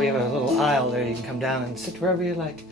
we have a little aisle there. You can come down and sit wherever you like.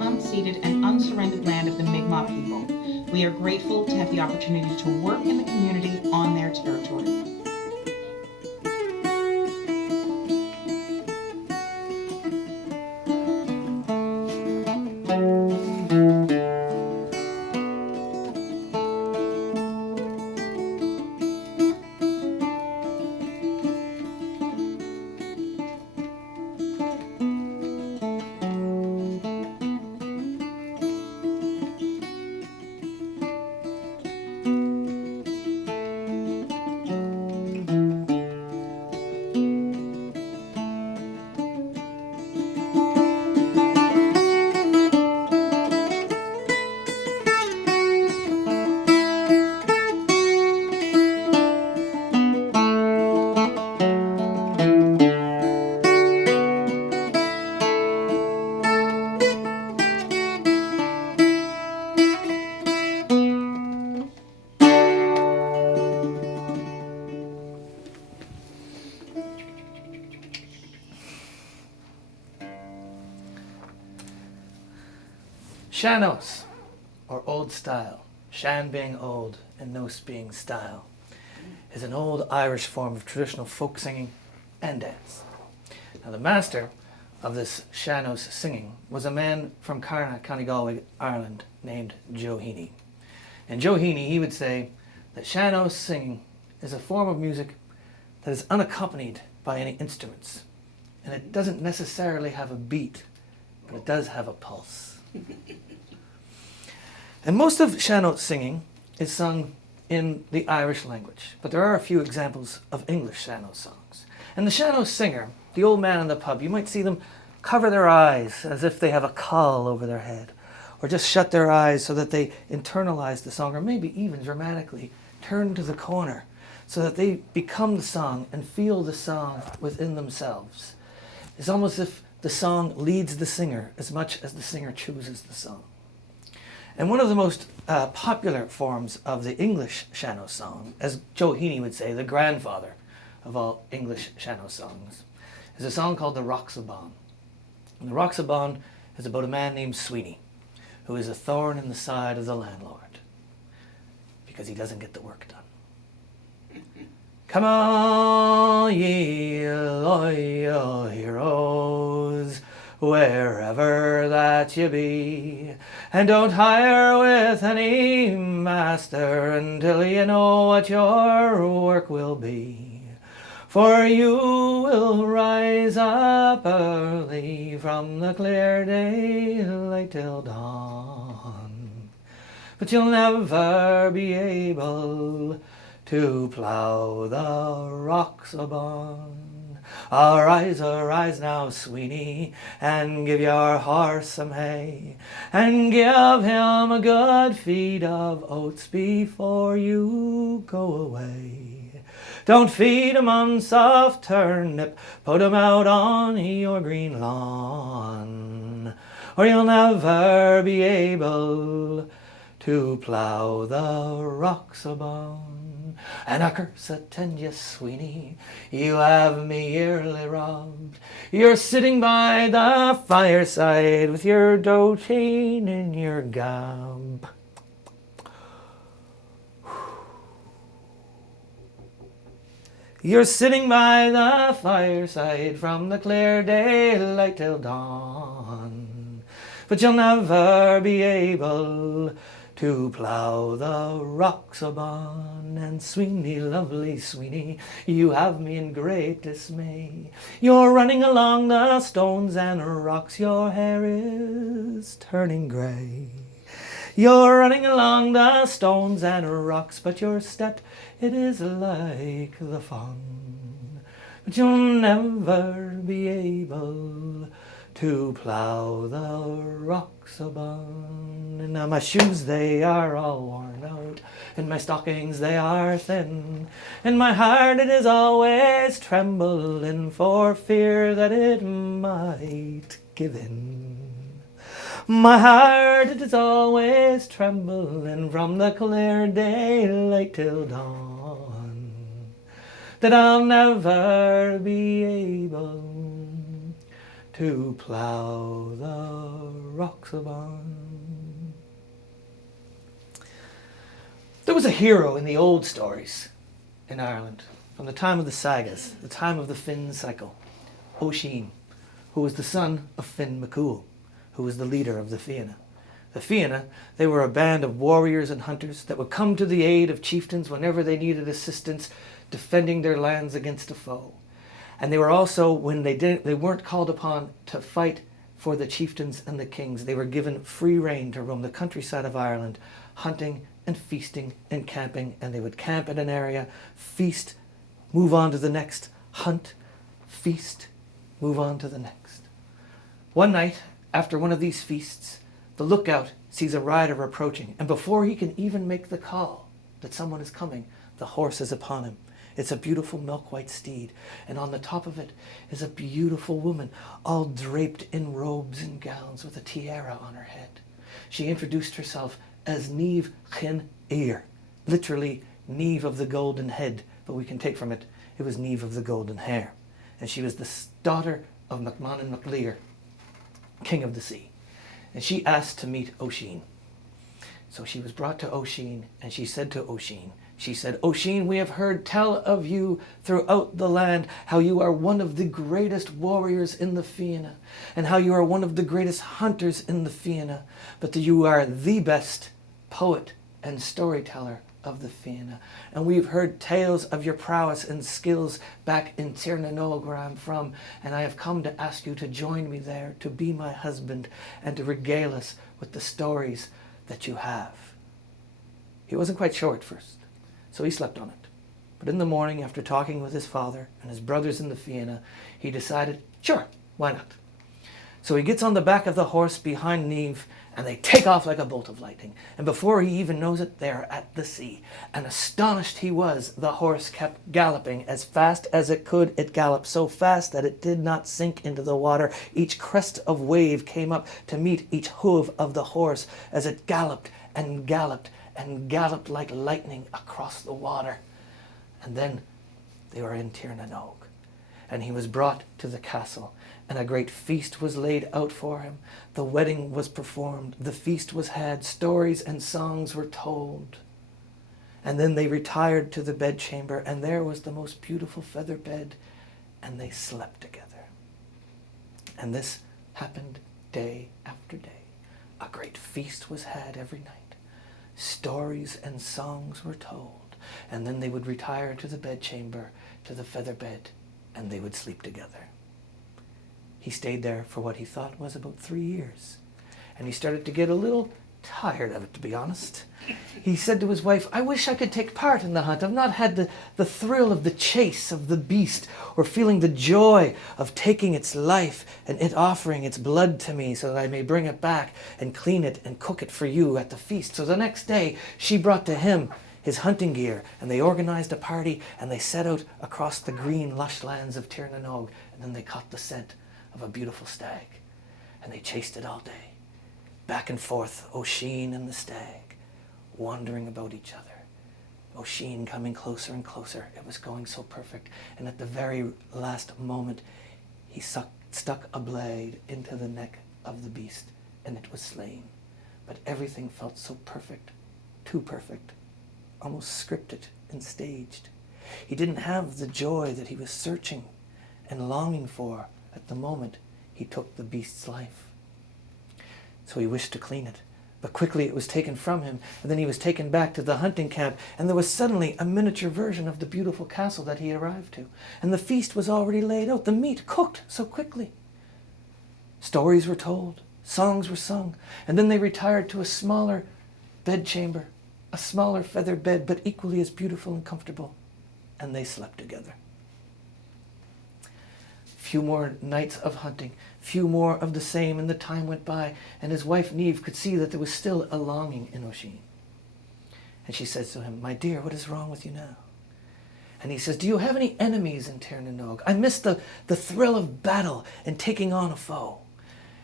Unceded and unsurrendered land of the Mi'kmaq people. We are grateful to have the opportunity to work in the community on their territory. Sean-nós, or old style, Sean being old and nós being style, is an old Irish form of traditional folk singing and dance. Now the master of this Sean-nós singing was a man from Carna, County Galway, Ireland, named Joe Heaney. And Joe Heaney, he would say that Sean-nós singing is a form of music that is unaccompanied by any instruments. And it doesn't necessarily have a beat, but it does have a pulse. And most of Sean-nós singing is sung in the Irish language, but there are a few examples of English Sean-nós songs. And the Sean-nós singer, the old man in the pub, you might see them cover their eyes as if they have a caul over their head, or just shut their eyes so that they internalize the song, or maybe even dramatically turn to the corner so that they become the song and feel the song within themselves. It's almost as if the song leads the singer as much as the singer chooses the song. And one of the most popular forms of the English sean-nós song, as Joe Heaney would say, the grandfather of all English sean-nós songs, is a song called the Rocks of Bawn. And the Rocks of Bawn is about a man named Sweeney, who is a thorn in the side of the landlord because he doesn't get the work done. Come on, ye loyal heroes, wherever that you be, and don't hire with any master until you know what your work will be. For you will rise up early from the clear daylight till dawn, but you'll never be able to plough the rocks of Bawn. Arise now, Sweeney, and give your horse some hay, and give him a good feed of oats before you go away. Don't feed him on soft turnip, put him out on your green lawn, or you'll never be able to plough the rocks of Bawn. And a curse attend you, Sweeney, you have me yearly robbed. You're sitting by the fireside with your doteen in your gob. You're sitting by the fireside from the clear daylight till dawn, but you'll never be able to plough the rocks of Bawn. And Sweeney, lovely Sweeney, you have me in great dismay. You're running along the stones and rocks, your hair is turning grey. You're running along the stones and rocks, but your step, it is like the fawn. But you'll never be able to plough the rocks of Bawn. And now my shoes, they are all worn out, and my stockings, they are thin, and my heart, it is always trembling for fear that it might give in. My heart, it is always trembling from the clear daylight till dawn, that I'll never be able to plough the rocks of Bawn. There was a hero in the old stories in Ireland, from the time of the sagas, the time of the Finn cycle, Oisín, who was the son of Finn MacCool, who was the leader of the Fianna. The Fianna, they were a band of warriors and hunters that would come to the aid of chieftains whenever they needed assistance defending their lands against a foe. And they were also, when they weren't called upon to fight for the chieftains and the kings, they were given free rein to roam the countryside of Ireland, hunting and feasting and camping. And they would camp in an area, feast, move on to the next, hunt, feast, move on to the next. One night, after one of these feasts, the lookout sees a rider approaching, and before he can even make the call that someone is coming, the horse is upon him. It's a beautiful milk-white steed, and on the top of it is a beautiful woman, all draped in robes and gowns with a tiara on her head. She introduced herself as Niamh Chéan, literally Niamh of the golden head, but we can take from it, it was Niamh of the golden hair. And she was the daughter of MacMahon MacLear, king of the sea. And she asked to meet Oisín. So she was brought to Oisín, and she said to Oisín, Oisín, we have heard tell of you throughout the land, how you are one of the greatest warriors in the Fianna, and how you are one of the greatest hunters in the Fianna, but that you are the best poet and storyteller of the Fianna. And we've heard tales of your prowess and skills back in Tír na nGaedheal, where I'm from, and I have come to ask you to join me there, to be my husband, and to regale us with the stories that you have. He wasn't quite sure at first, so he slept on it. But in the morning, after talking with his father and his brothers in the Fianna, he decided, sure, why not? So he gets on the back of the horse behind Niamh, and they take off like a bolt of lightning. And before he even knows it, they are at the sea. And astonished he was, the horse kept galloping as fast as it could. It galloped so fast that it did not sink into the water. Each crest of wave came up to meet each hoof of the horse as it galloped and galloped and galloped like lightning across the water. And then they were in Tír na nÓg, and he was brought to the castle, and a great feast was laid out for him. The wedding was performed, the feast was had, stories and songs were told. And then they retired to the bedchamber, and there was the most beautiful feather bed, and they slept together. And this happened day after day. A great feast was had every night. Stories and songs were told, and then they would retire to the bedchamber, to the feather bed, and they would sleep together. He stayed there for what he thought was about 3 years, and he started to get a little tired of it, to be honest. He said to his wife, I wish I could take part in the hunt. I've not had the thrill of the chase of the beast, or feeling the joy of taking its life and it offering its blood to me so that I may bring it back and clean it and cook it for you at the feast. So the next day she brought to him his hunting gear, and they organized a party, and they set out across the green lush lands of Tír na nÓg, and then they caught the scent of a beautiful stag, and they chased it all day. Back and forth, Oisín and the stag, wandering about each other. Oisín coming closer and closer. It was going so perfect. And at the very last moment, he stuck a blade into the neck of the beast, and it was slain. But everything felt so perfect, too perfect, almost scripted and staged. He didn't have the joy that he was searching and longing for at the moment he took the beast's life. So he wished to clean it, but quickly it was taken from him, and then he was taken back to the hunting camp, and there was suddenly a miniature version of the beautiful castle that he arrived to, and the feast was already laid out, the meat cooked so quickly. Stories were told, songs were sung, and then they retired to a smaller bedchamber, a smaller feather bed, but equally as beautiful and comfortable, and they slept together. Few more nights of hunting, few more of the same, and the time went by, and his wife Niamh could see that there was still a longing in Oisín. And she says to him, my dear, what is wrong with you now? And he says, do you have any enemies in Tír na nÓg? I miss the thrill of battle and taking on a foe.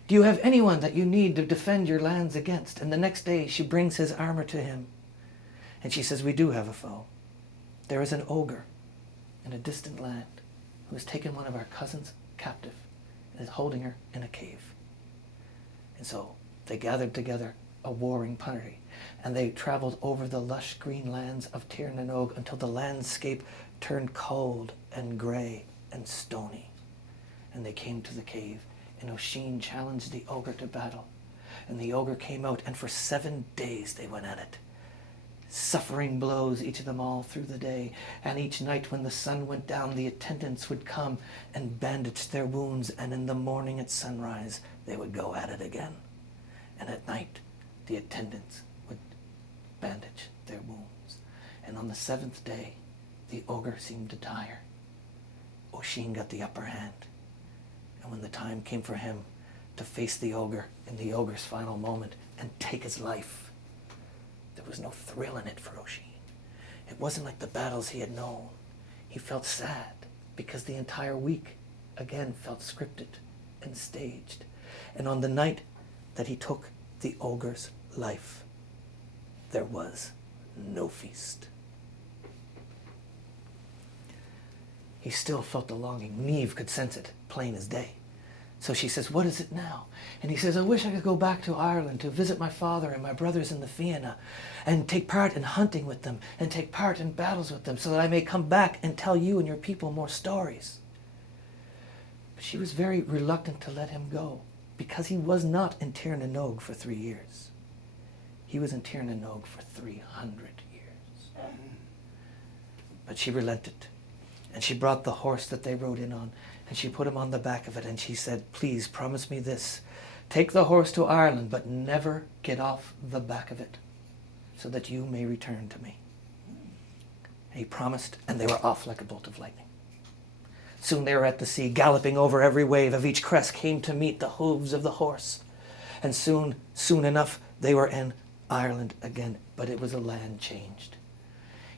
Do you have anyone that you need to defend your lands against? And the next day she brings his armor to him, and she says, we do have a foe. There is an ogre in a distant land who has taken one of our cousins captive and is holding her in a cave. And so they gathered together a warring party, and they traveled over the lush green lands of Tír na nÓg until the landscape turned cold and grey and stony. And they came to the cave, and Oisín challenged the ogre to battle. And the ogre came out, and for 7 days they went at it, suffering blows, each of them all through the day. And each night when the sun went down, the attendants would come and bandage their wounds, and in the morning at sunrise, they would go at it again. And at night, the attendants would bandage their wounds. And on the 7th day, the ogre seemed to tire. Oisín got the upper hand. And when the time came for him to face the ogre in the ogre's final moment and take his life, there was no thrill in it for Oisín. It wasn't like the battles he had known. He felt sad because the entire week again felt scripted and staged. And on the night that he took the ogre's life, there was no feast. He still felt the longing. Niamh could sense it, plain as day. So she says, what is it now? And he says, I wish I could go back to Ireland to visit my father and my brothers in the Fianna and take part in hunting with them and take part in battles with them so that I may come back and tell you and your people more stories. But she was very reluctant to let him go because he was not in Tír na nÓg for 3 years. He was in Tír na nÓg for 300 years. But she relented, and she brought the horse that they rode in on, and she put him on the back of it, and she said, please promise me this. Take the horse to Ireland, but never get off the back of it, so that you may return to me. And he promised, and they were off like a bolt of lightning. Soon they were at the sea, galloping over every wave of each crest came to meet the hooves of the horse. And soon enough, they were in Ireland again, but it was a land changed.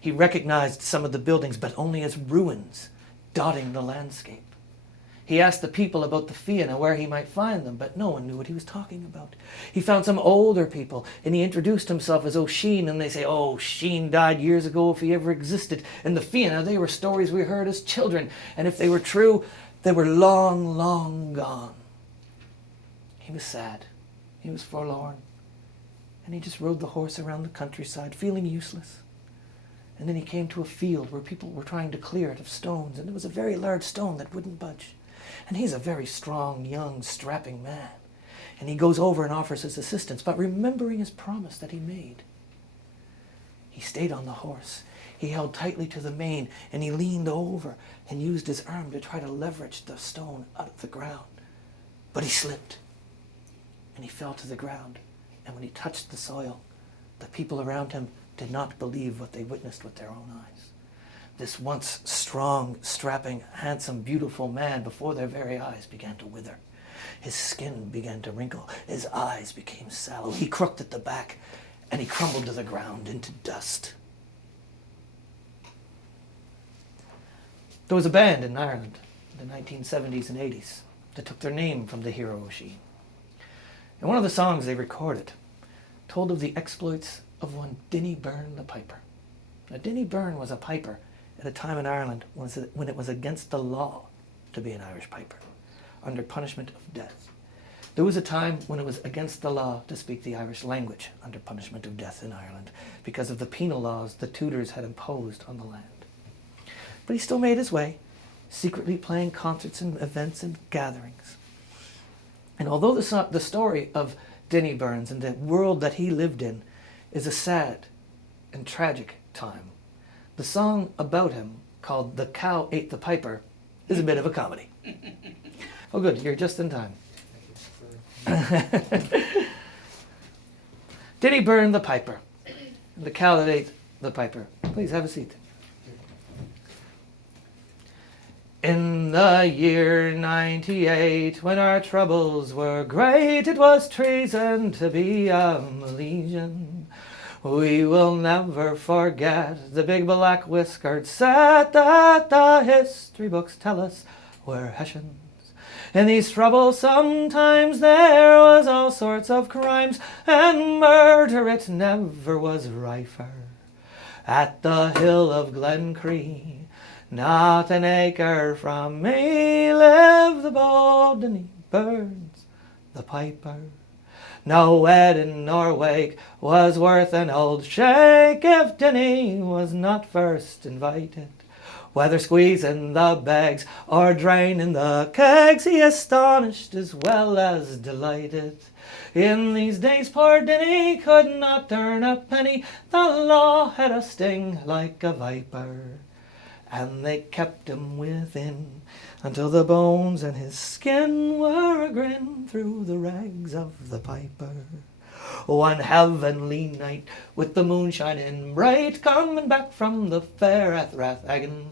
He recognized some of the buildings, but only as ruins dotting the landscape. He asked the people about the Fianna, where he might find them, but no one knew what he was talking about. He found some older people, and he introduced himself as Oisín, and they say, oh, Oisín died years ago if he ever existed. And the Fianna, they were stories we heard as children, and if they were true, they were long, long gone. He was sad. He was forlorn. And he just rode the horse around the countryside, feeling useless. And then he came to a field where people were trying to clear it of stones, and there was a very large stone that wouldn't budge. And he's a very strong, young, strapping man. And he goes over and offers his assistance, but remembering his promise that he made. He stayed on the horse. He held tightly to the mane, and he leaned over and used his arm to try to leverage the stone out of the ground. But he slipped, and he fell to the ground. And when he touched the soil, the people around him did not believe what they witnessed with their own eyes. This once strong, strapping, handsome, beautiful man before their very eyes began to wither. His skin began to wrinkle. His eyes became sallow. He crooked at the back, and he crumbled to the ground into dust. There was a band in Ireland in the 1970s and 80s that took their name from the hero Oisín. And one of the songs they recorded told of the exploits of one Dinny Byrne the piper. Now, Dinny Byrne was a piper at a time in Ireland when it was against the law to be an Irish piper, under punishment of death. There was a time when it was against the law to speak the Irish language, under punishment of death in Ireland, because of the penal laws the Tudors had imposed on the land. But he still made his way, secretly playing concerts and events and gatherings. And although the story of Dinny Byrne and the world that he lived in is a sad and tragic time, the song about him, called The Cow Ate the Piper, is a bit of a comedy. Oh good, you're just in time. Dinny Byrne the piper, the cow that ate the piper. Please have a seat. In the year 98, when our troubles were great, it was treason to be a Milesian. We will never forget the big black whiskered set that the history books tell us were Hessians. In these troubles sometimes there was all sorts of crimes, and murder it never was rifer. At the hill of Glencree, not an acre from me, lived the bold Dinny Byrne the piper. No wedding nor wake was worth an old shake if Dinny was not first invited. Whether squeezing the bags or draining the kegs, he astonished as well as delighted. In these days poor Dinny could not earn a penny, the law had a sting like a viper, and they kept him within until the bones in his skin were a grin through the rags of the piper. One heavenly night, with the moon shining bright, coming back from the fair at Rathhagen,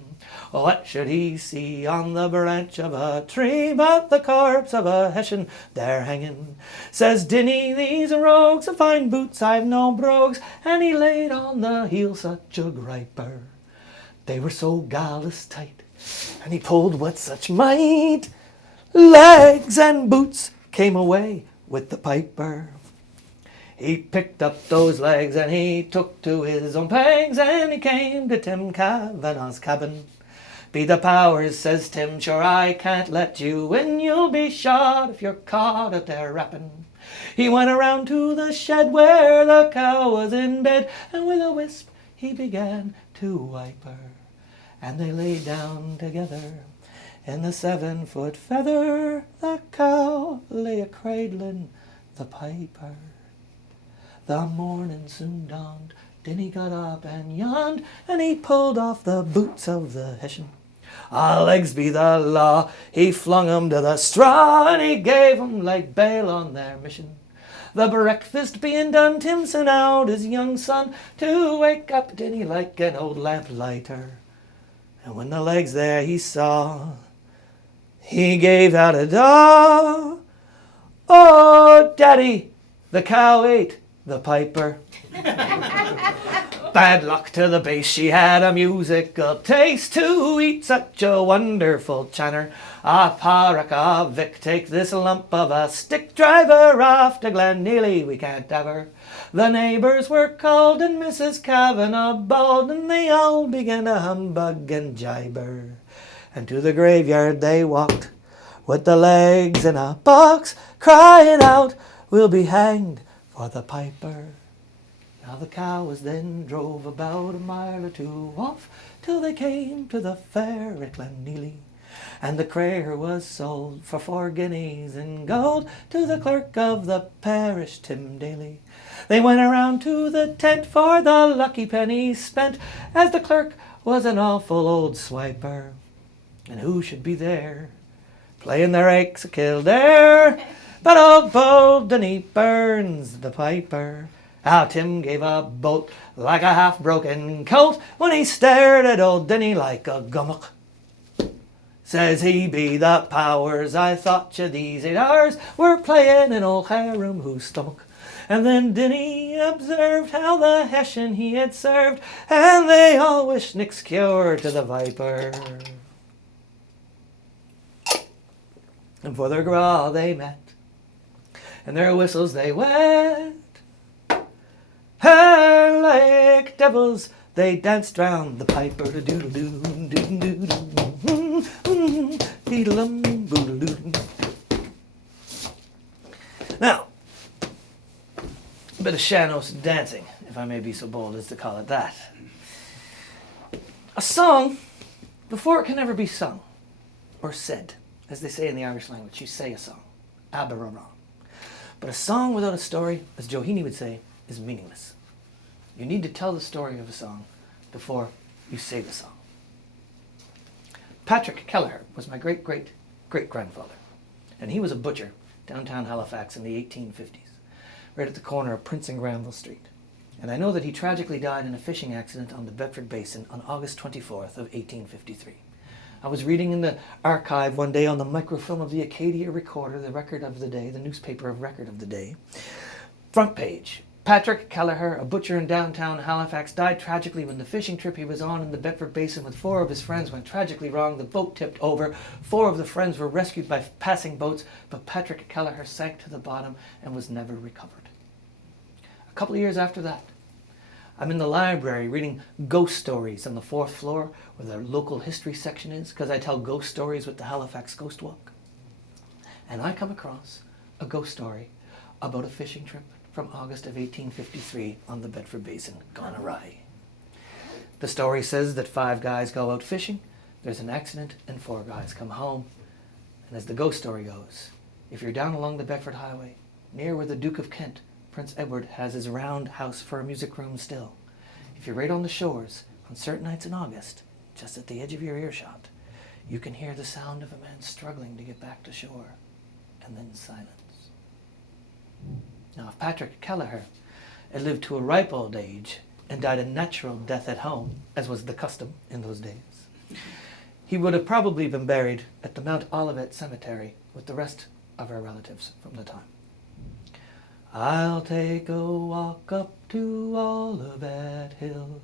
what should he see on the branch of a tree but the corpse of a Hessian there hanging? Says Dinny, these rogues have fine boots, I've no brogues, and he laid on the heel such a griper. They were so gallus tight, and he pulled with such might, legs and boots came away with the piper. He picked up those legs and he took to his own pegs, and he came to Tim Kavanagh's cabin. Be the powers, says Tim, sure I can't let you in, you'll be shot if you're caught out there rapping. He went around to the shed where the cow was in bed, and with a wisp he began to wipe her. And they lay down together in the 7-foot feather, the cow lay a-cradling the piper. The morning soon dawned, Dinny got up and yawned, and he pulled off the boots of the Hessian. Legs be the law, he flung 'em to the straw, and he gave 'em like bail on their mission. The breakfast being done, Tim sent out his young son to wake up Dinny like an old lamplighter. And when the legs there he saw, He gave out a daw. Oh, Daddy, the cow ate the piper. Bad luck to the bass, she had a musical taste to eat such a wonderful channer. Ah, Parach, ah, Vic, take this lump of a stick, drive her off to Glenneely, we can't have her. The neighbours were called and Mrs. Kavanagh bawled, and they all began to humbug and jibe her. And to the graveyard they walked, with the legs in a box, crying out, we'll be hanged for the piper. Now the cow was then drove about a mile or two off, till they came to the fair at Glenneely. And the crayher was sold for 4 guineas in gold to the clerk of the parish, Tim Daly. They went around to the tent for the lucky pennies spent, as the clerk was an awful old swiper. And who should be there, playing the rakes of Kildare, but old bold Denny Burns, the piper. How Tim gave a bolt like a half-broken colt when he stared at old Denny like a gummock. Says he, be the powers, I thought you these 8 hours were playing in old Harum whose stomach. And then Denny observed how the hessian he had served, and they all wished Nick's cure to the viper. And for their graw they met, and their whistles they wet. And like devils they danced round the piper. Now, a bit of Shanos dancing, if I may be so bold as to call it that. A song, before it can ever be sung, or said, as they say in the Irish language, you say a song, aberrarán. But a song without a story, as Joe Heaney would say, is meaningless. You need to tell the story of a song before you say the song. Patrick Keleher was my great-great-great-grandfather, and he was a butcher downtown Halifax in the 1850s, right at the corner of Prince and Granville Street. And I know that he tragically died in a fishing accident on the Bedford Basin on August 24th of 1853. I was reading in the archive one day on the microfilm of the Acadia Recorder, the record of the day, the newspaper of record of the day. Front page. Patrick Keleher, a butcher in downtown Halifax, died tragically when the fishing trip he was on in the Bedford Basin with 4 of his friends went tragically wrong. The boat tipped over. 4 of the friends were rescued by passing boats, but Patrick Keleher sank to the bottom and was never recovered. A couple of years after that, I'm in the library reading ghost stories on the 4th floor where the local history section is, because I tell ghost stories with the Halifax Ghost Walk. And I come across a ghost story about a fishing trip from August of 1853 on the Bedford Basin gone awry. The story says that 5 guys go out fishing, there's an accident, and 4 guys come home. And as the ghost story goes, if you're down along the Bedford Highway, near where the Duke of Kent, Prince Edward, has his round house for a music room still, if you're right on the shores, on certain nights in August, just at the edge of your earshot, you can hear the sound of a man struggling to get back to shore, and then silence. Now, if Patrick Keleher had lived to a ripe old age and died a natural death at home, as was the custom in those days, he would have probably been buried at the Mount Olivet Cemetery with the rest of our relatives from the time. I'll take a walk up to Olivet Hill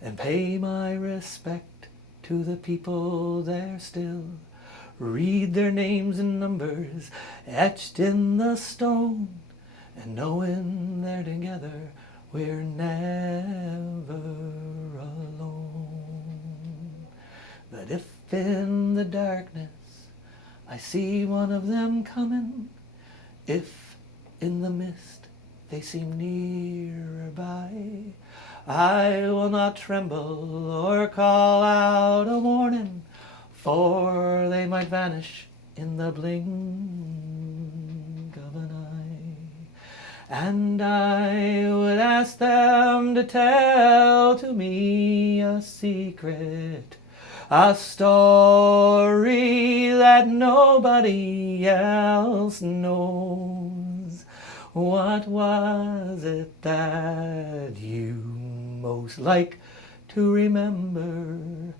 and pay my respect to the people there still. Read their names and numbers etched in the stone, and knowing they're together, we're never alone. But if in the darkness I see one of them coming, if in the mist they seem nearer by, I will not tremble or call out a warning, for they might vanish in the blink of an eye. And I would ask them to tell to me a secret, a story that nobody else knows. What was it that you most like to remember?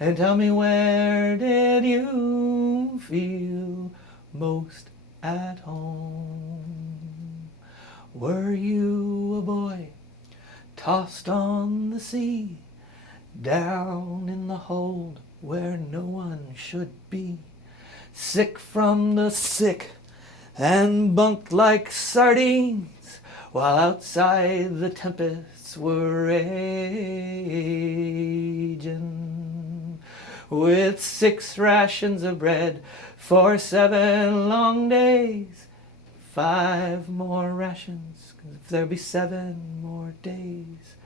And tell me, where did you feel most at home? Were you a boy tossed on the sea, down in the hold where no one should be, sick from the sick and bunked like sardines, while outside the tempests were raging, with 6 rations of bread for 7 long days, 5 more rations, 'cause if there be 7 more days,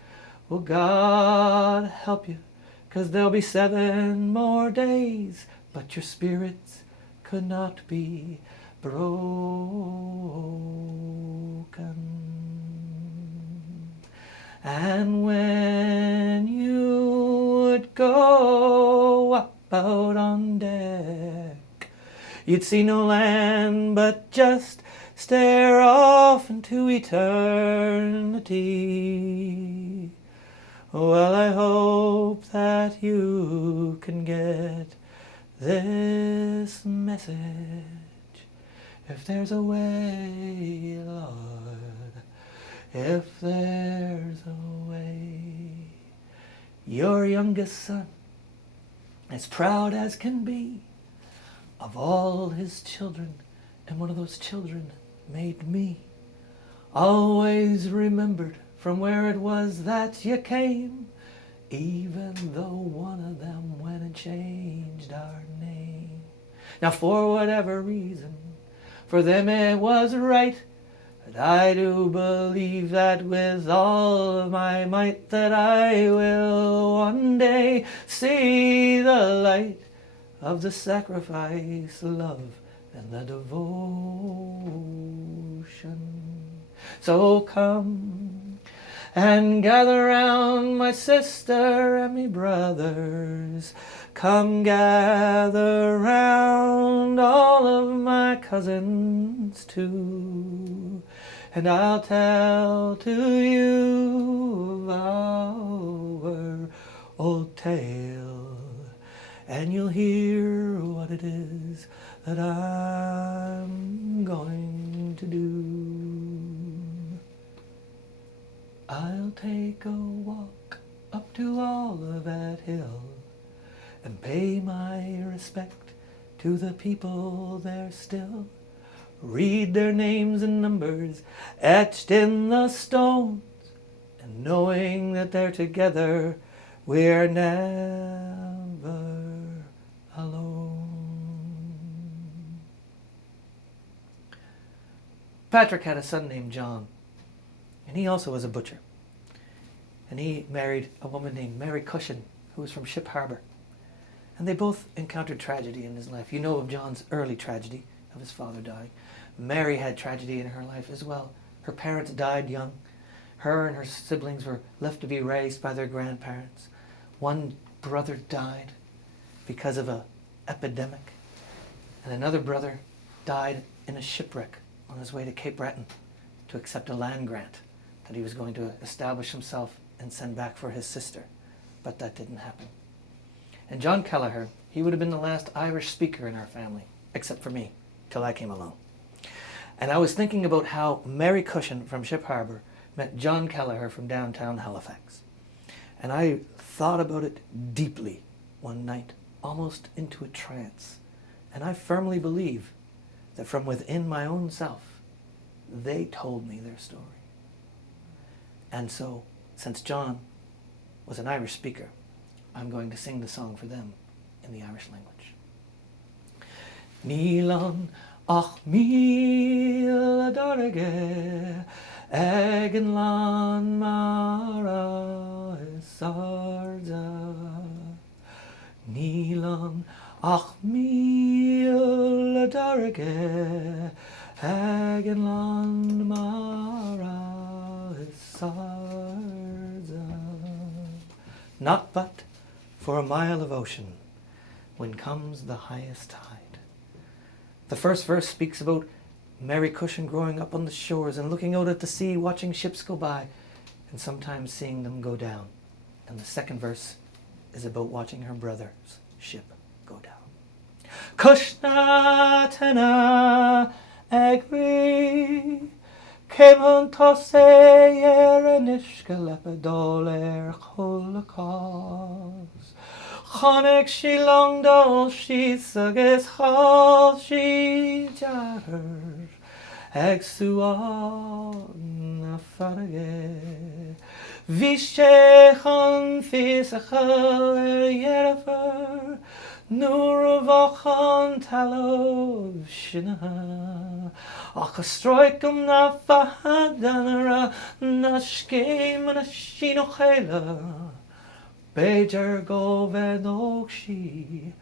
well, God help you, 'cause there'll be 7 more days, but your spirits could not be broken. And when you would go up out on deck, you'd see no land but just stare off into eternity. Well, I hope that you can get this message. If there's a way, Lord, if there's a way. Your youngest son, as proud as can be of all his children, and one of those children made me, always remembered from where it was that you came, even though one of them went and changed our name. Now, for whatever reason, for them it was right, but I do believe that with all of my might that I will one day see the light of the sacrifice, the love, and the devotion. So come and gather round my sister and me brothers. Come gather round all of my cousins too, and I'll tell to you of our old tale, and you'll hear what it is that I'm going to do. I'll take a walk up to Olivet Hill and pay my respect to the people there still. Read their names and numbers etched in the stones, and knowing that they're together, we're never alone. Patrick had a son named John, and he also was a butcher. And he married a woman named Mary Cushion, who was from Ship Harbour. And they both encountered tragedy in his life. You know of John's early tragedy of his father dying. Mary had tragedy in her life as well. Her parents died young. Her and her siblings were left to be raised by their grandparents. One brother died because of an epidemic, and another brother died in a shipwreck on his way to Cape Breton to accept a land grant that he was going to establish himself and send back for his sister. But that didn't happen. And John Keleher, he would have been the last Irish speaker in our family, except for me, till I came along. And I was thinking about how Mary Cushion from Ship Harbour met John Keleher from downtown Halifax. And I thought about it deeply one night, almost into a trance. And I firmly believe that from within my own self, they told me their story. And so, since John was an Irish speaker, I'm going to sing the song for them in the Irish language. Nílan ach míle dorige Egan lan mara sarda. Nílan ach míle dorige Egan lan mara sarda. Not but for a mile of ocean when comes the highest tide. The first verse speaks about Mary Cushion growing up on the shores and looking out at the sea, watching ships go by, and sometimes seeing them go down. And the second verse is about watching her brother's ship go down. Cushna tena agri Céimon tosé an isce lepidol cholacás. Chonig sí longdol sí agus hall sí dearar ag suán na farige. Bhí sé chun físacha dhearafar nuair a bhachan talamh sinne. Ach a stroicum na fahadanara na scéim na sí no chéile. Beidir go bheith sí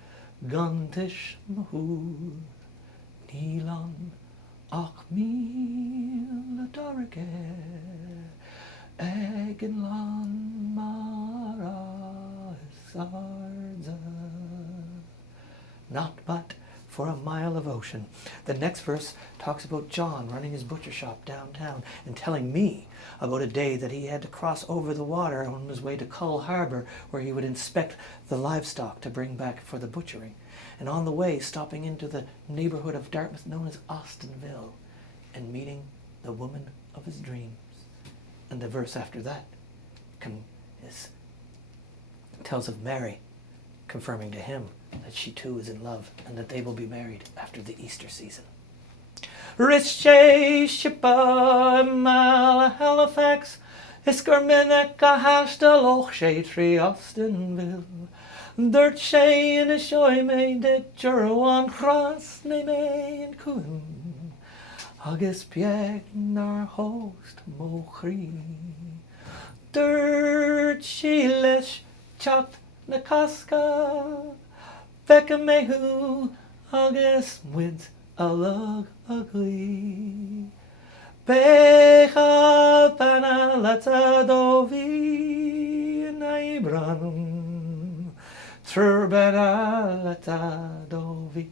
gantis mahúr. Nílan ach míle dorige ag an lan mara is arda. Not but for a mile of ocean. The next verse talks about John running his butcher shop downtown and telling me about a day that he had to cross over the water on his way to Cull Harbour, where he would inspect the livestock to bring back for the butchering, and on the way stopping into the neighbourhood of Dartmouth known as Austinville and meeting the woman of his dreams. And the verse after that tells of Mary confirming to him that she too is in love and that they will be married after the Easter season. Rische shippa mal Halifax iskerminne ka hastel och sé tri Austinville. Dirt sé in a shoy me de Jerwan cross ne me in Coon. Agus pieg nar host mochri. Dirt she lesh chopped na casca. Fecca mehu agus with a lug ugly. Becha bana lata dovi naibranum. Turbana lata dovi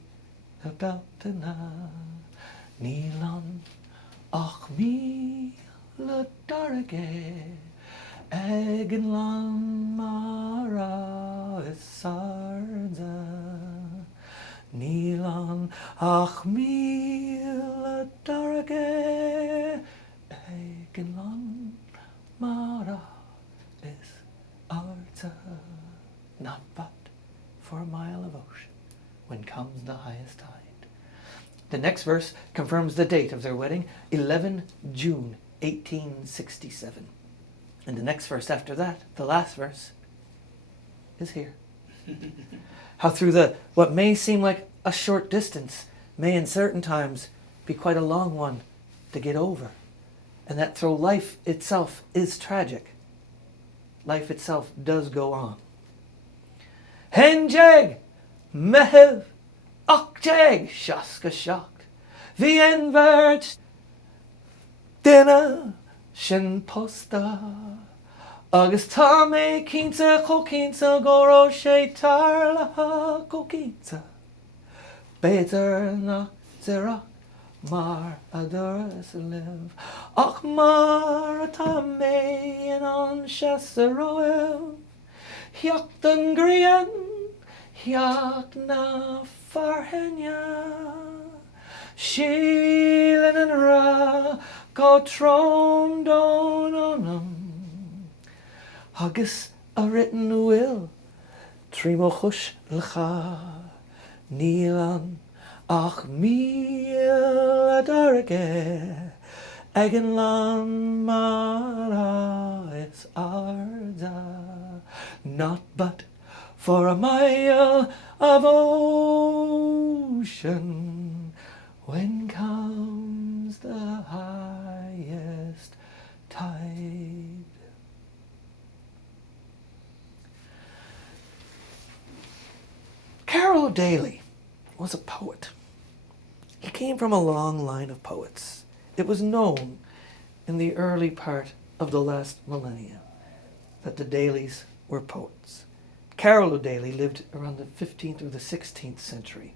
abeltana. Nílan ach mi le darige. Ag an lan mara is sarda. Nílan ach míle darige. Ag an lan mara is arda. Not but for a mile of ocean when comes the highest tide. The next verse confirms the date of their wedding, 11 June 1867. And the next verse after that, the last verse, is here. How through what may seem like a short distance may in certain times be quite a long one to get over. And that though life itself is tragic, life itself does go on. Henjeg, mehev, okjeg, shaska shocked, the envert, dinner, Shin posta agus tá mé cínta cho cínta goró sé tarla go cínta. Beidir nach dirach mar a doras live ach mar atá mé in an seasa roel. Heacht an grian heacht na farhenya. Sheelan and ra go throne down on them. Agus a written will Trimo chush lcha Nílan ach míle darige ag an lan mara is arda. Not but for a mile of ocean when comes the highest tide. Carol Daly was a poet. He came from a long line of poets. It was known in the early part of the last millennia that the Dalys were poets. Carol O'Daly lived around the 15th or the 16th century,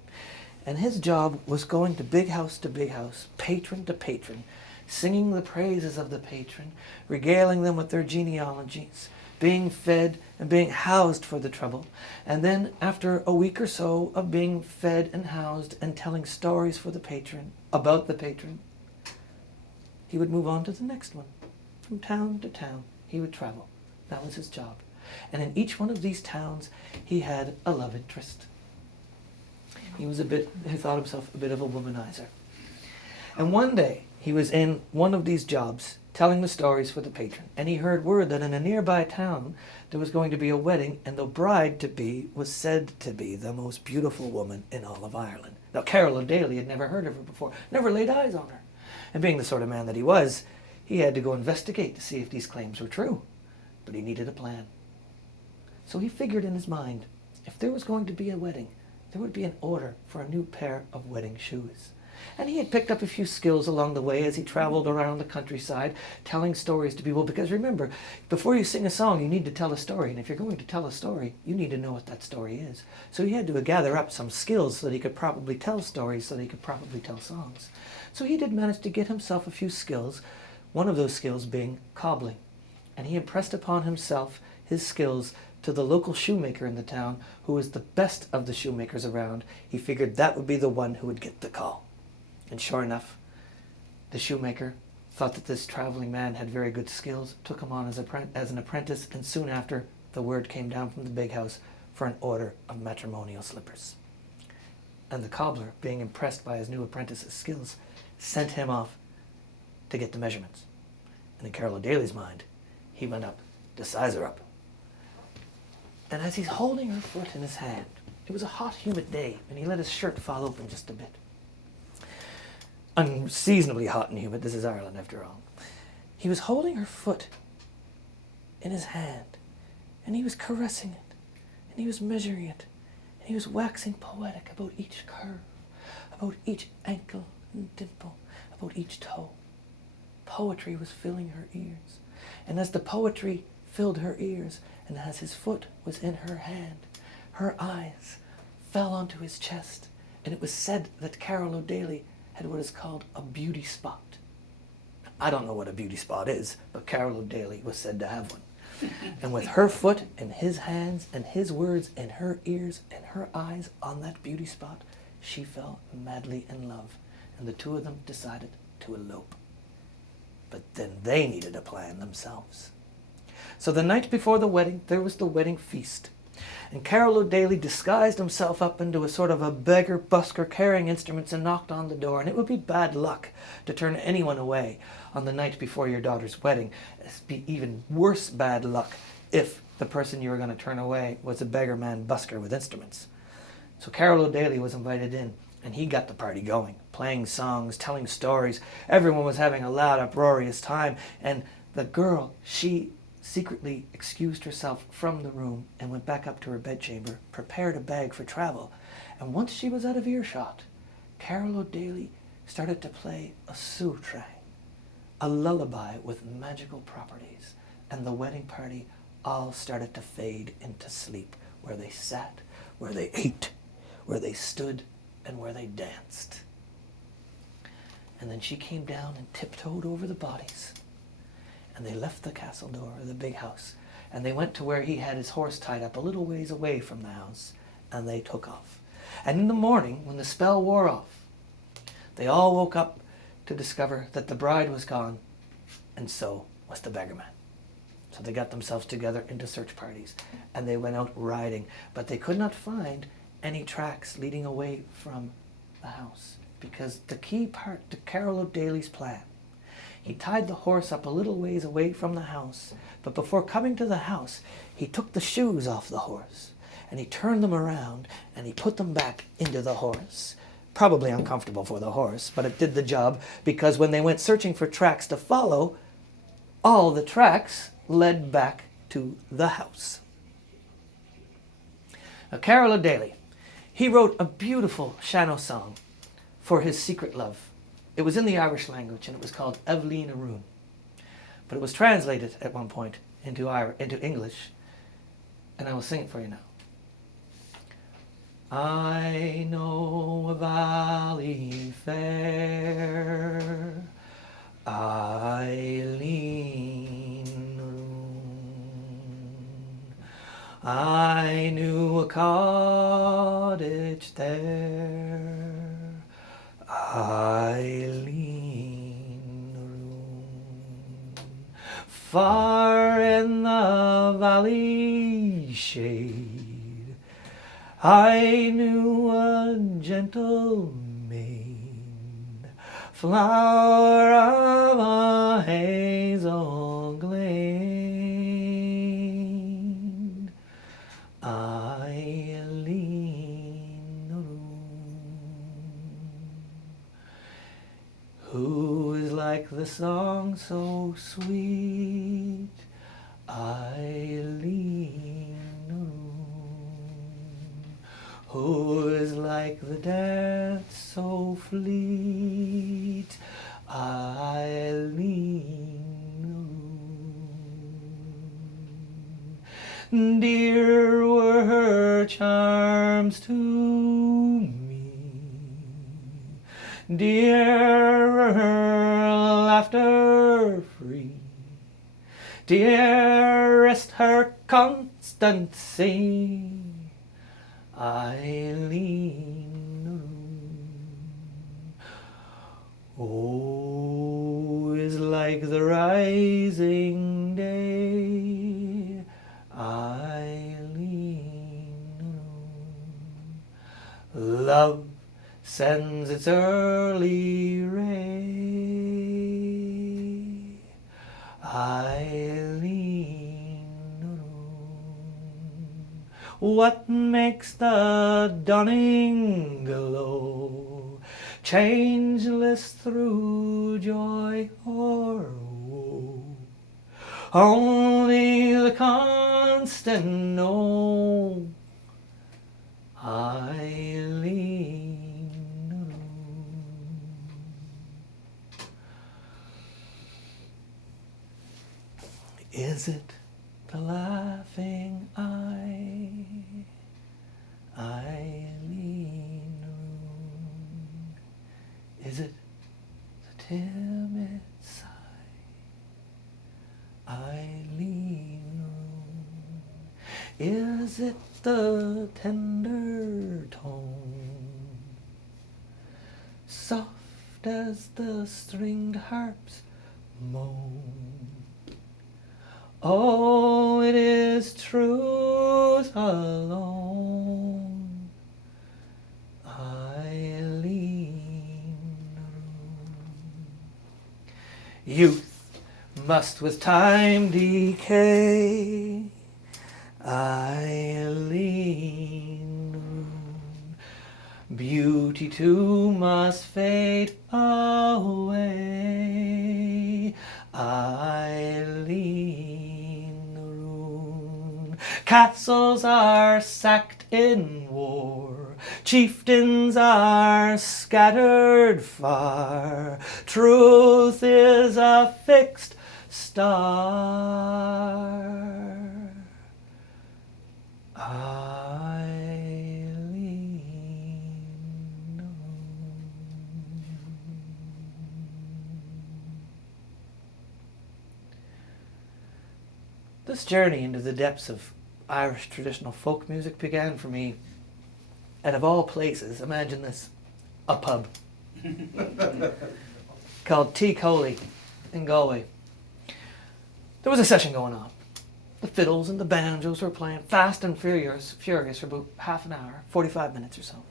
and his job was going to big house, patron to patron, singing the praises of the patron, regaling them with their genealogies, being fed and being housed for the trouble. And then after a week or so of being fed and housed and telling stories for the patron, about the patron, he would move on to the next one. From town to town, he would travel. That was his job. And in each one of these towns, he had a love interest. He thought himself a bit of a womanizer. And one day, he was in one of these jobs, telling the stories for the patron, and he heard word that in a nearby town, there was going to be a wedding, and the bride-to-be was said to be the most beautiful woman in all of Ireland. Now, Carol O'Daly had never heard of her before, never laid eyes on her. And being the sort of man that he was, he had to go investigate to see if these claims were true. But he needed a plan. So he figured in his mind, if there was going to be a wedding, there would be an order for a new pair of wedding shoes. And he had picked up a few skills along the way as he traveled around the countryside, telling stories to people. Because remember, before you sing a song, you need to tell a story. And if you're going to tell a story, you need to know what that story is. So he had to gather up some skills so that he could properly tell stories, so that he could properly tell songs. So he did manage to get himself a few skills, one of those skills being cobbling. And he impressed upon himself his skills to the local shoemaker in the town, who was the best of the shoemakers around. He figured that would be the one who would get the call. And sure enough, the shoemaker thought that this traveling man had very good skills, took him on as an apprentice, and soon after, the word came down from the big house for an order of matrimonial slippers. And the cobbler, being impressed by his new apprentice's skills, sent him off to get the measurements. And in Carol O'Daly's mind, he went up to size her up. And as he's holding her foot in his hand, it was a hot, humid day, and he let his shirt fall open just a bit. Unseasonably hot and humid, this is Ireland after all. He was holding her foot in his hand, and he was caressing it, and he was measuring it, and he was waxing poetic about each curve, about each ankle and dimple, about each toe. Poetry was filling her ears, and as the poetry filled her ears, and as his foot was in her hand, her eyes fell onto his chest, and it was said that Carol O'Daly had what is called a beauty spot. I don't know what a beauty spot is, but Carol O'Daly was said to have one. And with her foot in his hands and his words in her ears and her eyes on that beauty spot, she fell madly in love, and the two of them decided to elope. But then they needed a plan themselves. So the night before the wedding, there was the wedding feast. And Carol O'Daly disguised himself up into a sort of a beggar busker carrying instruments and knocked on the door. And it would be bad luck to turn anyone away on the night before your daughter's wedding. It'd be even worse bad luck if the person you were going to turn away was a beggar man busker with instruments. So Carol O'Daly was invited in, and he got the party going, playing songs, telling stories. Everyone was having a loud, uproarious time. And the girl, she secretly excused herself from the room and went back up to her bedchamber, prepared a bag for travel. And once she was out of earshot, Carol O'Daly started to play a soutrang, a lullaby with magical properties, and the wedding party all started to fade into sleep, where they sat, where they ate, where they stood, and where they danced. And then she came down and tiptoed over the bodies, and they left the castle door of the big house, and they went to where he had his horse tied up a little ways away from the house, and they took off. And in the morning, when the spell wore off, they all woke up to discover that the bride was gone, and so was the beggar man. So they got themselves together into search parties, and they went out riding, but they could not find any tracks leading away from the house, because the key part to Carol O'Daly's plan, he tied the horse up a little ways away from the house, but before coming to the house, he took the shoes off the horse, and he turned them around, and he put them back into the horse. Probably uncomfortable for the horse, but it did the job, because when they went searching for tracks to follow, all the tracks led back to the house. Now, Carol O'Daly, he wrote a beautiful Shanno song for his secret love. It was in the Irish language, and it was called Eileen Aroon. But it was translated at one point into English, and I will sing it for you now. I know a valley fair, Eileen Aroon, cottage there, Eileen Aroon. Far in the valley shade, I knew a gentle maid, flower of a hazel glade, Eileen Aroon. Who is like the song so sweet, Eileen Aroon? Who is like the dance so fleet, Eileen Aroon? Dear were her charms to me, dear her laughter free, dearest her constancy, Eileen Aroon. Oh, is like the rising day, Eileen Aroon. Love sends its early ray, Eileen Aroon. What makes the dawning glow, changeless through joy or woe? Only the constant know, Eileen Aroon. Is it the laughing eye, Eileen Aroon? Is it the timid sigh, Eileen Aroon? Is it the tender tone, soft as the stringed harp's moan? Oh, it is truth alone, Eileen Aroon. Youth must with time decay, Eileen Aroon. Beauty too must fade away, Eileen Aroon. Castles are sacked in war, chieftains are scattered far, truth is a fixed star, Eileen Aroon. This journey into the depths of Irish traditional folk music began for me, and of all places, imagine this, a pub called T. Coley in Galway. There was a session going on. The fiddles and the banjos were playing fast and furious for about half an hour, 45 minutes or so.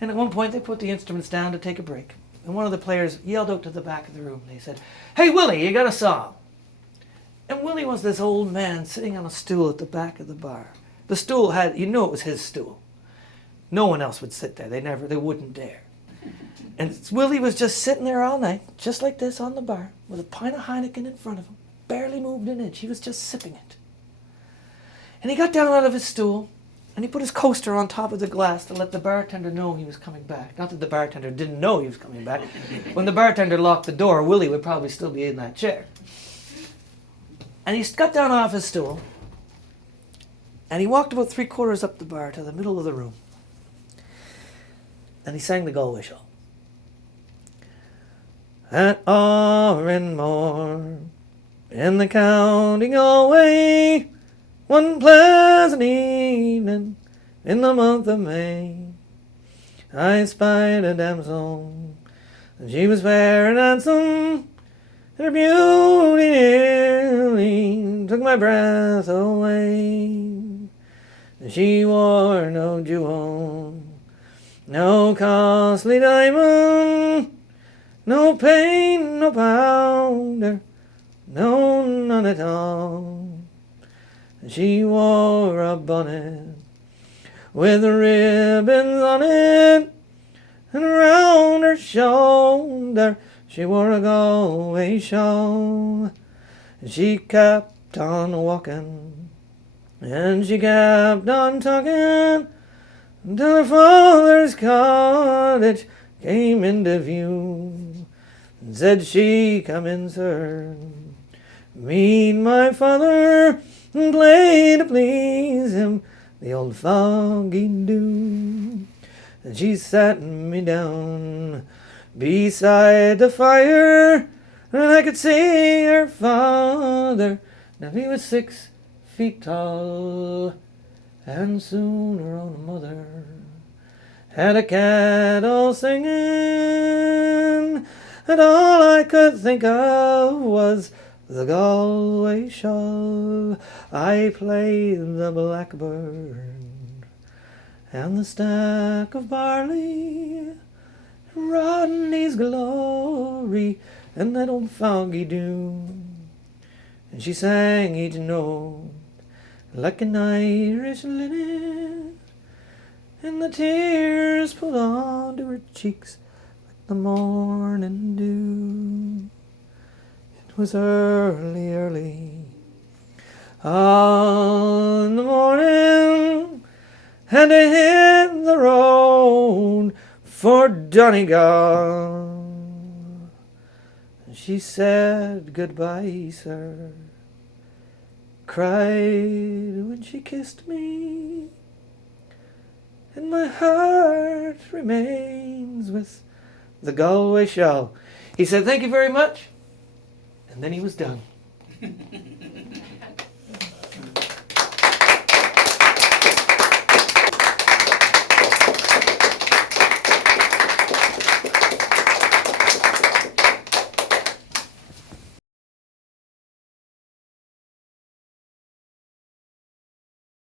And at one point they put the instruments down to take a break. And one of the players yelled out to the back of the room. They said, "Hey Willie, you got a song?" And Willie was this old man sitting on a stool at the back of the bar. The stool had, you know it was his stool. No one else would sit there. They wouldn't dare. And Willie was just sitting there all night, just like this on the bar, with a pint of Heineken in front of him. Barely moved an inch. He was just sipping it. And he got down out of his stool and he put his coaster on top of the glass to let the bartender know he was coming back. Not that the bartender didn't know he was coming back. When the bartender locked the door, Willie would probably still be in that chair. And he got down off his stool and he walked about 3/4 up the bar to the middle of the room. And he sang the Galway Shawl. At Oranmore, in the county Galway, one pleasant evening in the month of May, I spied a damsel, and she was fair and handsome, and her beauty nearly took my breath away. She wore no jewel, no costly diamond, no paint, no powder, no, none at all. She wore a bonnet with ribbons on it, and round her shoulder she wore a Galway shawl. She kept on walking, and she kept on talking, until her father's cottage came into view. And said she, "Come in, sir, meet my father, and play to please him the old foggy do." And she sat me down beside the fire, and I could see her father. Now he was 6 feet tall, and soon her own mother had a kettle singing, and all I could think of was the Galway Shawl. I played the blackbird and the stack of barley, Rodney's Glory, and that old foggy dew. And she sang each note like an Irish linnet, and the tears pulled onto her cheeks like the morning dew. It was early, early on the morning, and I hit the road for Donegal. And she said, "Goodbye, sir," cried when she kissed me, and my heart remains with the Galway Shawl. He said, "Thank you very much," and then he was done.